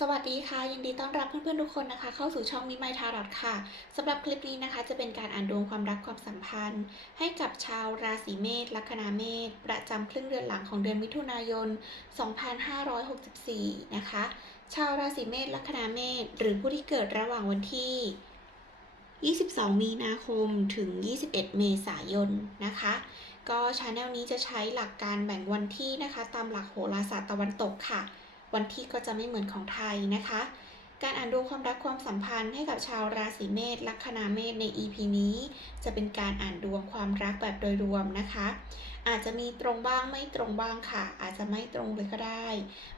สวัสดีค่ะ ยินดีต้อนรับเพื่อนๆทุกคนนะคะ เข้าสู่ช่องมิไมทารอดค่ะสำหรับคลิปนี้นะคะ จะเป็นการอ่านดวงความรักความสัมพันธ์ ให้กับชาวราศีเมษลัคนาเมษประจำครึ่งเดือนหลังของเดือนมิถุนายน 2564 นะคะ ชาวราศีเมษลัคนาเมษหรือผู้ที่เกิดระหว่างวันที่ 22 มีนาคมถึง 21 เมษายนนะคะก็ชาแนลนี้จะใช้หลักการแบ่งวันที่นะคะ ตามหลักโหราศาสตร์ตะวันตกค่ะ วันที่ก็จะไม่เหมือนของไทยนะคะ การอ่านดวงความรักความสัมพันธ์ให้กับชาวราศีเมษลัคนาเมษใน EP นี้ จะเป็นการอ่านดวงความรักแบบโดยรวมนะคะ อาจจะมีตรงบ้างไม่ตรงบ้างค่ะ อาจจะไม่ตรงเลยก็ได้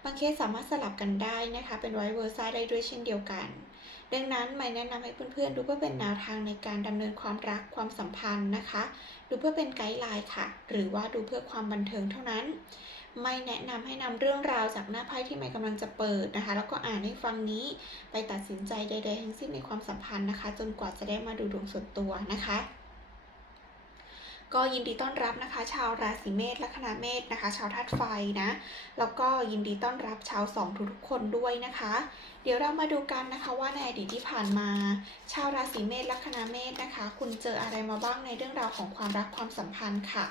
บางเคสสามารถสลับกันได้นะคะ เป็นไวเวอร์ซ่าได้ด้วยเช่นเดียวกันดังนั้นไม่แนะนำให้เพื่อนๆ ดูเพื่อเป็นแนวทางในการดำเนินความรักความสัมพันธ์นะคะ ดูเพื่อเป็นไกด์ไลน์ค่ะ หรือว่าดูเพื่อความบันเทิงเท่านั้น ไม่แนะนำให้นำเรื่องราวจากหน้าไพ่ที่ไม่กำลังจะเปิดนะคะ แล้วก็อ่านให้ฟังนี้ไปตัดสินใจใด ๆ ทั้งสิ้นในความสัมพันธ์นะคะ จนกว่าจะได้มาดูดวงส่วนตัวนะคะก็ยินดีต้อนรับนะคะ ชาวราศีเมษลัคนาเมษนะคะ ชาวธาตุไฟนะ แล้วก็ยินดีต้อนรับชาวสองทุกๆคนด้วยนะคะ เดี๋ยวเรามาดูกันนะคะว่าในอดีตที่ผ่านมา ชาวราศีเมษลัคนาเมษนะคะ คุณเจออะไรมาบ้างในเรื่องราวของความรักความสัมพันธ์ค่ะ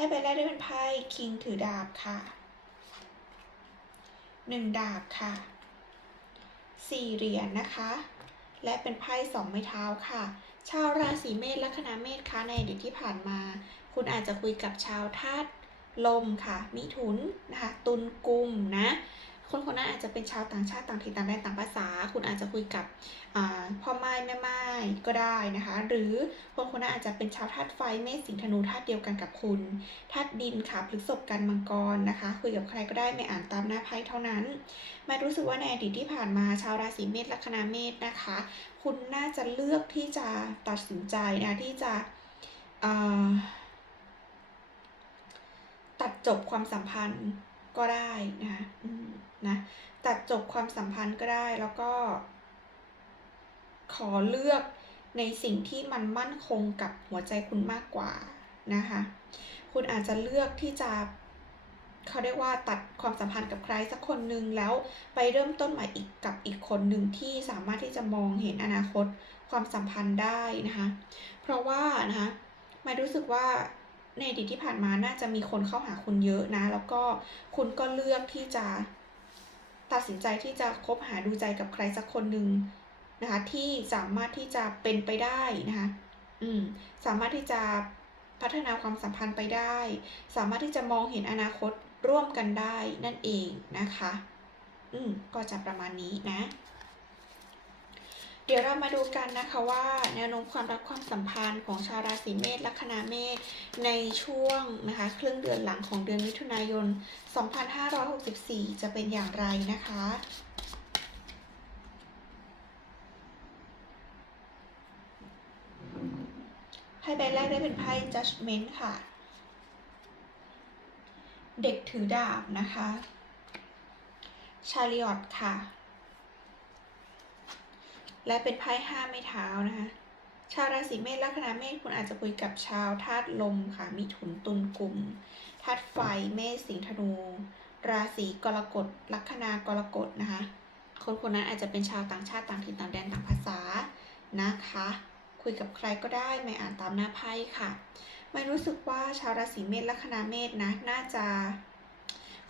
พ่ใบแรกได้เป็นไพ่คิงถือดาบค่ะหนึ่งดาบค่ะสี่เหรียญนะคะ และเป็นไพ่สองไม้เท้าค่ะ ชาวราศีเมษลัคนาเมษคะในอดีตที่ผ่านมา คุณอาจจะคุยกับชาวธาตุลมค่ะ มิถุนนะคะ ตุลกุมนะ คนคนนั้นอาจจะเป็นชาวต่างชาติต่างถิ่นต่างแดนต่างภาษา คุณอาจจะคุยกับพ่อไม้แม่ไม้ก็ได้นะคะ หรือคนคนนั้นอาจจะเป็นชาวธาตุไฟเมษสิงห์ธนูธาตุเดียวกันกับคุณธาตุดินค่ะพฤษภกันมังกรนะคะ คุยกับใครก็ได้ไม่อ่านตามหน้าไพ่เท่านั้นมารู้สึกว่าในอดีตที่ผ่านมาชาวราศีเมษลัคนาเมษนะคะ คุณน่าจะเลือกที่จะตัดสินใจนะที่จะตัดจบความสัมพันธ์ ก็ได้นะนะตัดจบความสัมพันธ์ก็ได้แล้วก็ ขอเลือกในสิ่งที่มันมั่นคงกับหัวใจคุณมากกว่านะคะ คุณอาจจะเลือกที่จะเขาเรียกว่าตัดความสัมพันธ์กับใครสักคนหนึ่งแล้วไปเริ่มต้นใหม่อีกกับอีกคนหนึ่งที่สามารถที่จะมองเห็นอนาคตความสัมพันธ์ได้นะคะ เพราะว่านะคะไม่รู้สึกว่า ในอดีตที่ผ่านมาน่าจะมีคนเข้าหาคุณเยอะนะ แล้วก็คุณก็เลือกที่จะตัดสินใจที่จะคบหาดูใจกับใครสักคนหนึ่งนะคะที่สามารถที่จะเป็นไปได้นะคะ อืม สามารถที่จะพัฒนาความสัมพันธ์ไปได้ สามารถที่จะมองเห็นอนาคตร่วมกันได้นั่นเองนะคะ อืม ก็จะประมาณนี้นะ เดี๋ยวเรามาดูกันนะคะว่าแนวโน้มความรักความสัมพันธ์ของชาวราศีเมษลัคนาเมษในช่วงนะคะครึ่งเดือนหลังของเดือนมิถุนายน 2564 จะเป็นอย่างไรนะคะไพ่ใบแรกได้เป็นไพ่ judgment ค่ะ เด็กถือดาบนะคะ ชาริออตค่ะ และเป็นไพ่ห้าไม้เท้านะคะ ชาวราศีเมษลัคนาเมษคุณอาจจะคุยกับชาวธาตุลมค่ะมิถุนตุลกลุ่มธาตุไฟเมษสิงห์ธนู ราศีกรกฎลัคนากรกฎนะคะ คนคนนั้นอาจจะเป็นชาวต่างชาติต่างถิ่นต่างแดนต่างภาษานะคะ คุยกับใครก็ได้ไม่อ่านตามหน้าไพ่ค่ะ ไม่รู้สึกว่าชาวราศีเมษลัคนาเมษนะน่าจะ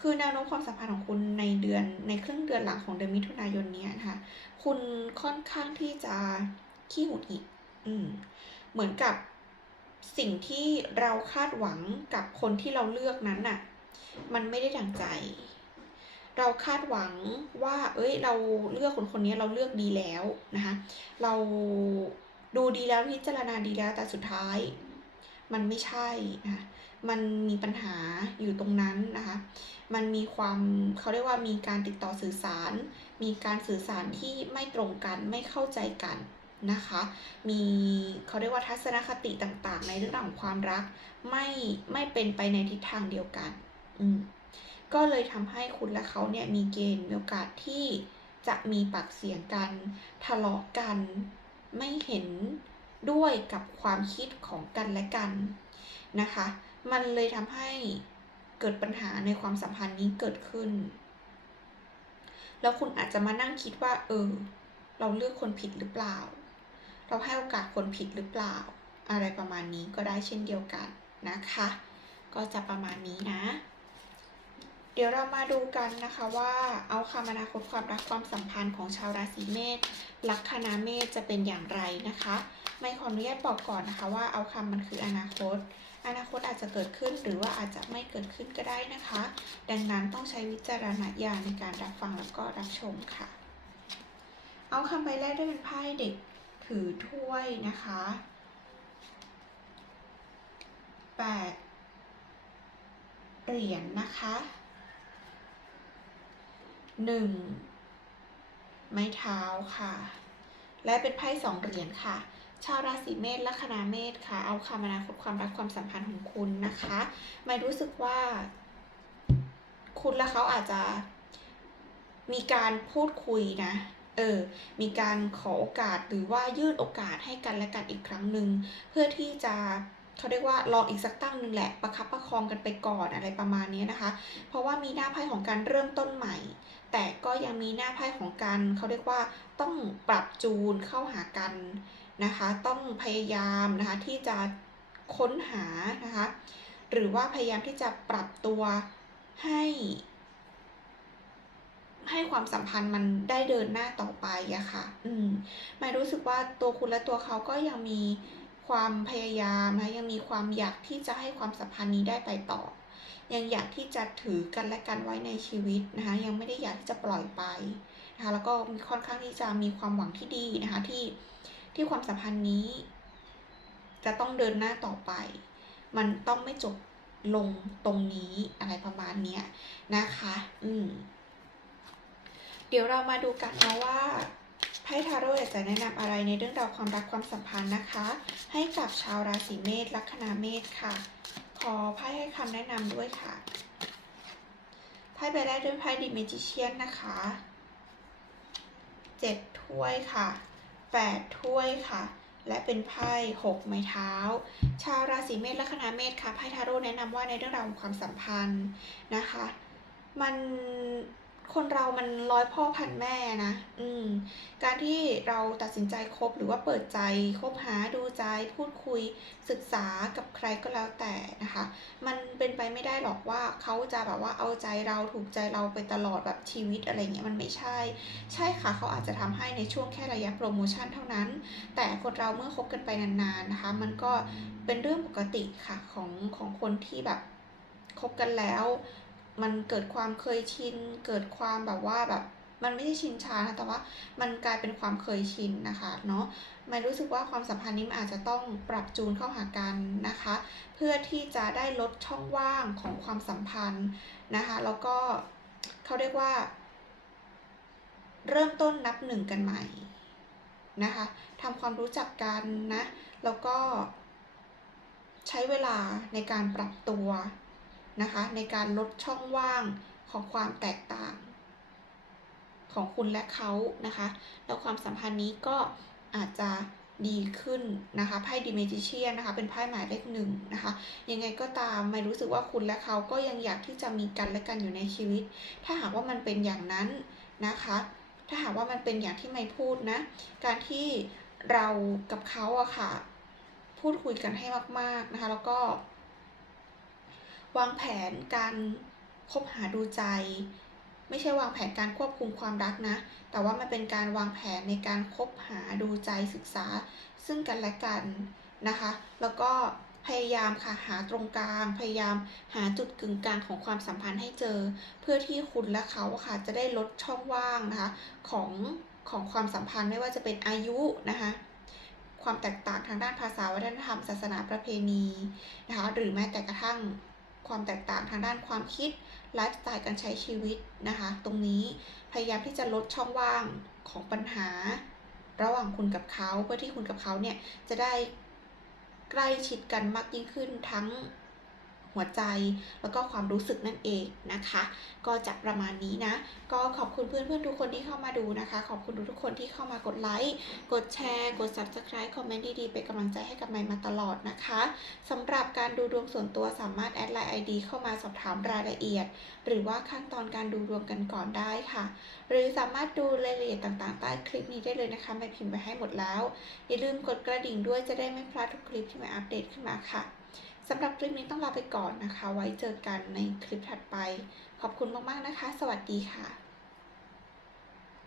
คือแนวโน้มความสัมพันธ์ของคุณในเดือนในครึ่งเดือนหลังของเดือนมิถุนายนเนี้ยนะคะ คุณค่อนข้างที่จะขี้หงุดหงิดอืมเหมือนกับสิ่งที่เราคาดหวังกับคนที่เราเลือกนั้นน่ะ มันไม่ได้ดังใจ เราคาดหวังว่า เอ้ย เราเลือกคนคนนี้เราเลือกดีแล้วนะคะเราดูดีแล้วพิจารณาดีแล้วแต่สุดท้าย มันไม่ใช่นะะ มันมีปัญหาอยู่ตรงนั้นนะคะ มันมีความเขาเรียกว่ามีการติดต่อสื่อสาร มีการสื่อสารที่ไม่ตรงกันไม่เข้าใจกันนะคะ มีเขาเรียกว่าทัศนคติต่างๆ ในเรื่องของความรักไม่ไม่เป็นไปในทิศทางเดียวกัน อืมก็เลยทำให้คุณและเขาเนี่ยมีเกณฑ์มีโอกาสที่จะมีปากเสียงกันทะเลาะกัน ไม่เห็นด้วยกับความคิดของกันและกันนะคะ มันเลยทำให้เกิดปัญหาในความสัมพันธ์นี้เกิดขึ้น แล้วคุณอาจจะมานั่งคิดว่า เออ เราเลือกคนผิดหรือเปล่า เราให้โอกาสคนผิดหรือเปล่า อะไรประมาณนี้ก็ได้เช่นเดียวกันนะคะ ก็จะประมาณนี้นะ เดี๋ยวเรามาดูกันนะคะว่าเอาคำอนาคตความรักความสัมพันธ์ของชาวราศีเมษลัคนาเมษจะเป็นอย่างไรนะคะ ไม่ขออนุญาตบอกก่อนนะคะว่าเอาคำมันคืออนาคต อนาคตอาจจะเกิดขึ้นหรือว่าอาจจะไม่เกิดขึ้นก็ได้นะคะ ดังนั้นต้องใช้วิจารณญาณในการรับฟังแล้วก็รับชมค่ะ เอาคำใบแรกได้เป็นไพ่เด็กถือถ้วยนะคะแปดเหรียญนะคะหนึ่งไม้เท้าค่ะ และเป็นไพ่สองเหรียญค่ะ ชาวราศีเมษลัคนาเมษค่ะ เอาคำอนาคตความรักความสัมพันธ์ของคุณนะคะไม่รู้สึกว่า คุณและเขาอาจจะมีการพูดคุยนะเออ มีการขอโอกาสหรือว่ายื่นโอกาสให้กันและกันอีกครั้งหนึ่งเพื่อที่จะเขาเรียกว่าลองอีกสักตั้งหนึ่งแหละประคับประคองกันไปก่อนอะไรประมาณนี้นะคะ เพราะว่ามีหน้าไพ่ของการเริ่มต้นใหม่ แต่ก็ยังมีหน้าไพ่ของการเขาเรียกว่าต้องปรับจูนเข้าหากัน นะคะ ต้องพยายามนะคะที่จะค้นหานะคะ หรือว่าพยายามที่จะปรับตัวให้ ให้ความสัมพันธ์มันได้เดินหน้าต่อไปอะค่ะ อืมหมายรู้สึกว่าตัวคุณและตัวเขาก็ยังมีความพยายามนะยังมีความอยากที่จะให้ความสัมพันธ์นี้ได้ไปต่อ ยังอยากที่จะถือกันและกันไว้ในชีวิตนะคะ ยังไม่ได้อยากที่จะปล่อยไปนะคะแล้วก็มีค่อนข้างที่จะมีความหวังที่ดีนะคะที่ ที่ความสัมพันธ์นี้ จะต้องเดินหน้าต่อไป มันต้องไม่จบลงตรงนี้อะไรประมาณเนี้ยนะคะ อืม เดี๋ยวเรามาดูกันนะว่าไพ่ทาโร่อยากจะแนะนำอะไรในเรื่องราวความรักความสัมพันธ์นะคะ ให้กับชาวราศีเมษลัคนาเมษค่ะ ขอไพ่ให้คำแนะนำด้วยค่ะไพ่ใบแรกด้วยไพ่ดิเมจิเชียนนะคะเจ็ดถ้วยค่ะ แปดถ้วยค่ะ และเป็นไพ่หกไม้เท้า ชาวราศีเมษลัคนาเมษค่ะไพ่ทาโร่แนะนำว่าในเรื่องราวของความสัมพันธ์นะคะ มัน คนเรามันร้อยพ่อพันแม่นะอืมการที่เราตัดสินใจคบหรือว่าเปิดใจคบหาดูใจพูดคุยศึกษากับใครก็แล้วแต่นะคะ มันเป็นไปไม่ได้หรอกว่าเขาจะแบบว่าเอาใจเราถูกใจเราไปตลอดแบบชีวิตอะไรเงี้ยมันไม่ใช่ ใช่ค่ะเขาอาจจะทำให้ในช่วงแค่ระยะโปรโมชั่นเท่านั้น แต่คนเราเมื่อคบกันไปนานๆนะคะ มันก็เป็นเรื่องปกติค่ะของของคนที่แบบคบกันแล้ว มันเกิดความเคยชิน เกิดความแบบว่าแบบ มันไม่ใช่ชินชานะแต่ว่ามันกลายเป็นความเคยชินนะคะเนาะไม่รู้สึกว่าความสัมพันธ์นี้มันอาจจะต้องปรับจูนเข้าหากันนะคะ เพื่อที่จะได้ลดช่องว่างของความสัมพันธ์นะคะ แล้วก็เขาเรียกว่า เริ่มต้นนับหนึ่งกันใหม่นะคะทำความรู้จักกันนะ แล้วก็ใช้เวลาในการปรับตัว นะคะในการลดช่องว่างของความแตกต่าง ของคุณและเขานะคะ แล้วความสัมพันธ์นี้ก็อาจจะดีขึ้นนะคะไพ่ดิเมจิเชียนนะคะ เป็นไพ่หมายเลขหนึ่งนะคะ ยังไงก็ตามไม่รู้สึกว่าคุณและเขาก็ยังอยากที่จะมีกันและกันอยู่ในชีวิต ถ้าหากว่ามันเป็นอย่างนั้นนะคะ ถ้าหากว่ามันเป็นอย่างที่ไม่พูดนะ การที่เรากับเขาอะค่ะ พูดคุยกันให้มาก ๆนะคะ แล้วก็ วางแผนการคบหาดูใจ ไม่ใช่วางแผนการควบคุมความรักนะ แต่ว่ามันเป็นการวางแผนในการคบหาดูใจศึกษา ซึ่งกันและกันนะคะ แล้วก็พยายามค่ะหาตรงกลาง พยายามหาจุดกึ่งกลางของความสัมพันธ์ให้เจอ เพื่อที่คุณและเขาค่ะจะได้ลดช่องว่างนะคะของของความสัมพันธ์ไม่ว่าจะเป็นอายุนะคะความแตกต่างทางด้านภาษาวัฒนธรรมศาสนาประเพณีนะคะหรือแม้แต่กระทั่ง ความแตกต่างทางด้านความคิดไลฟ์สไตล์การใช้ชีวิตนะคะ ตรงนี้พยายามที่จะลดช่องว่างของปัญหา ระหว่างคุณกับเขาเพื่อที่คุณกับเขาเนี่ยจะได้ใกล้ชิดกันมากยิ่งขึ้นทั้ง หัวใจ แล้วก็ความรู้สึกนั่นเองนะคะ ก็จะประมาณนี้นะ ก็ขอบคุณเพื่อนๆทุกคนที่เข้ามาดูนะคะ ขอบคุณทุกๆคนที่เข้ามากดไลค์ กดแชร์ กด subscribe คอมเมนต์ดีๆ เป็นกำลังใจให้กับใหม่มาตลอดนะคะสำหรับการดูดวงส่วนตัวสามารถแอดไลน์ ID เข้ามาสอบถามรายละเอียด หรือว่าขั้นตอนการดูดวงกันก่อนได้ค่ะ หรือสามารถดูรายละเอียดต่างๆ ใต้คลิปนี้ได้เลยนะคะไม่พิมพ์ไปให้หมดแล้ว อย่าลืมกดกระดิ่งด้วยจะได้ไม่พลาดทุกคลิปที่ใหม่อัปเดตขึ้นมาค่ะ สำหรับคลิปนี้ต้องลาไปก่อนนะคะ ไว้เจอกันในคลิปถัดไป ขอบคุณมากๆนะคะ สวัสดีค่ะ